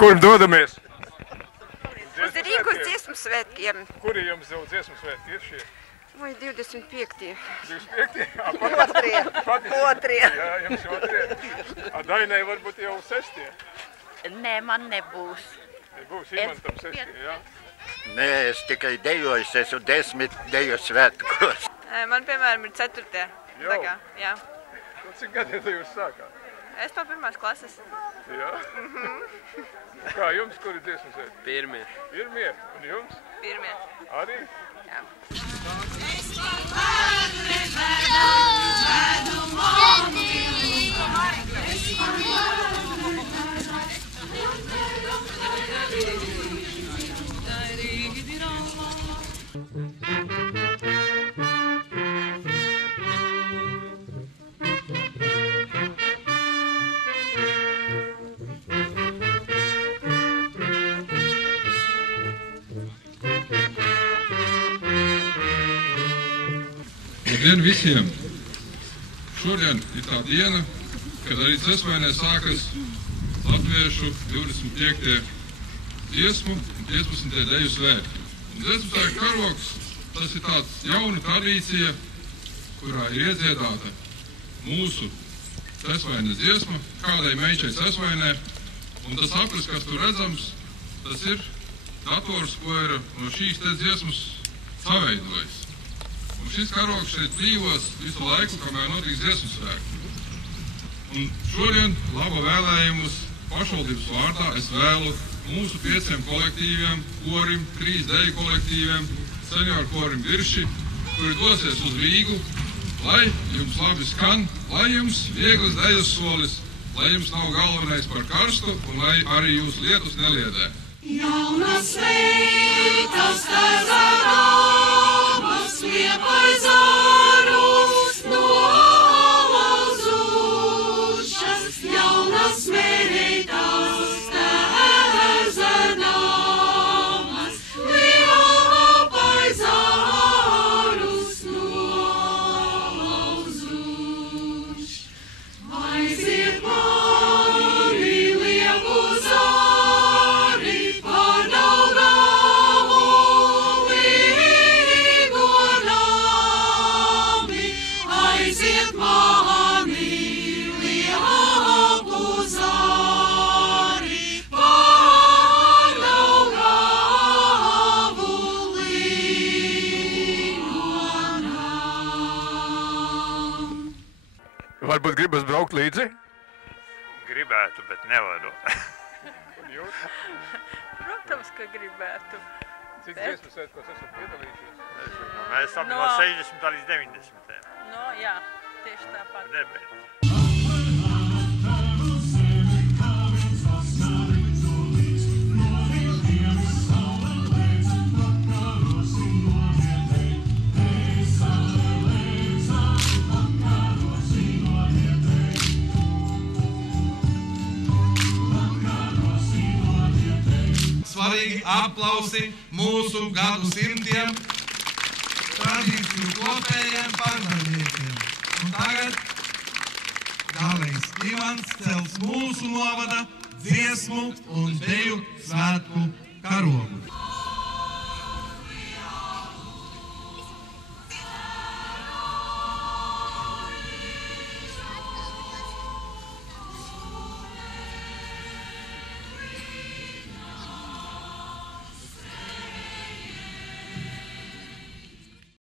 Kur dodamies? Uz Rīgas dziesmu svētkiem. Kuri jums jau dziesmu svētki ir šie? Vai 25. 25. Otrie. Jā, jums otrie. Dainai varbūt jau 6. Nē, man nebūs. Būs Imantam 6, jā. Nē, es tikai dejoju, es esmu 10 deju svētkos. Man, piemēram, ir 4. Jau? Jā. Cik gadiem jūs sākāt? Es no 1. klases. Jā? Kā jums, kuri dziesmu svētki? Pirmie. Pirmie? Un jums? 1. Arī? Jā. Labdien visiem! Šodien ir tā diena, kad arī Sesvainē sākas latviešu 25. dziesmu un 15. deju svētki. Un dziesmu svētku karogs, tas ir tāds jauna tradīcija, kurā ir iedziedāta mūsu Sesvainas dziesma, kādai meičai Sesvainē. Un tas aplis, kas tur redzams, tas ir dators, ko ir no šīs te dziesmas saveidojis. Un šis karogs šeit dzīvos visu laiku, kamēr notiks dziesmu svētki. Un šodien laba vēlējumus pašvaldības vārdā es vēlu mūsu 5 kolektīviem, korim, 3 deju kolektīviem, senioru korim Virši, kuri dosies uz Rīgu, lai jums labi skan, lai jums vieglas dejas solis, lai jums nav galvenais par karstu un lai arī jūs lietus neliedē. Jaunas veitas tezerāmas liepai zarus nolauzušas, jaunas veitas tezerāmas liepai zarus nolauzušas. Aiziet mani lieku zari par Daugavu līgonami. Aiziet mani lieku zari par Daugavu līgonami. Varbūt gribas braukt līdzi? Gribētu, bet nevaru. Un jūs? Protams, ka gribētu. Cik dziesmu svētkos esat piedalījušies? Mēs abi no 60 līdz 90. No, jā, tieši tāpat. Nebeidz. Svarīgi aplausi mūsu gadu simtiem, tradīciju kopējiem pārvaldniekiem. Un tagad Galējs Ivans cels mūsu novada dziesmu un deju svētku karogu.